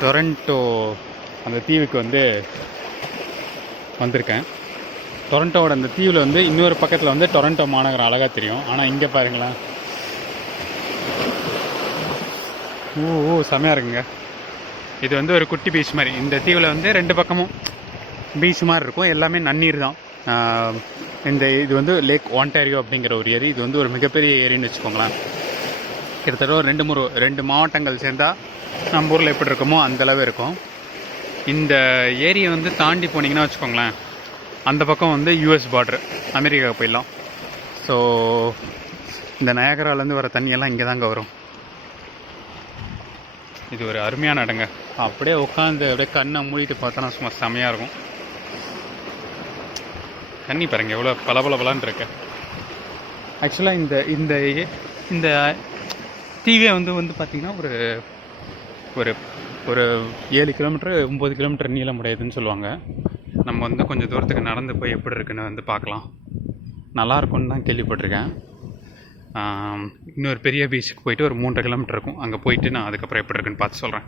Toronto அந்த தீவுக்கு வந்திருக்கேன். டொரண்டோவோட அந்த தீவில் இன்னொரு பக்கத்தில் டொரண்டோ மாநகரம் அழகாக தெரியும். ஆனால் இங்கே பாருங்களேன், செமையாக இருக்குங்க. இது ஒரு குட்டி பீச் மாதிரி. இந்த தீவில் 2 பக்கமும் பீச் மாதிரி இருக்கும். எல்லாமே நன்னீர் தான். இது லேக் ஒன்டாரியோ அப்படிங்கிற ஒரு ஏரி. இது ஒரு மிகப்பெரிய ஏரின்னு வச்சுக்கோங்களேன். கிட்டத்தட்ட ஒரு 2 மாவட்டங்கள் சேர்ந்தால் நம்ம ஊரில் எப்படி இருக்குமோ அந்தளவு இருக்கும். இந்த ஏரியை தாண்டி போனீங்கன்னா வச்சுக்கோங்களேன், அந்த பக்கம் யூஎஸ் பார்டர், அமெரிக்காவுக்கு போயிடலாம். ஸோ இந்த நயாகராலேருந்து வர தண்ணியெல்லாம் இங்கே தாங்க வரும். இது ஒரு அருமையான இடங்க. அப்படியே உட்காந்து அப்படியே கண்ணை மூடிட்டு பார்த்தோன்னா சும்மா செமையாக இருக்கும். தண்ணி பாருங்க எவ்வளோ பளபளபலான்னு இருக்கு. ஆக்சுவலாக இந்த இந்த தீவே பார்த்திங்கன்னா ஒரு ஒரு ஒரு 7 கிலோமீட்டர் 9 கிலோமீட்டர் நீளம் உடையதுன்னு சொல்லுவாங்க. நம்ம கொஞ்சம் தூரத்துக்கு நடந்து போய் எப்படி இருக்குன்னு பார்க்கலாம். நல்லாயிருக்குன்னு தான் கேள்விப்பட்டிருக்கேன். இன்னொரு பெரிய பீச்சுக்கு போயிட்டு ஒரு 3.5 கிலோமீட்டர் இருக்கும். அங்கே போயிட்டு நான் அதுக்கப்புறம் எப்படி இருக்குன்னு பார்த்து சொல்கிறேன்.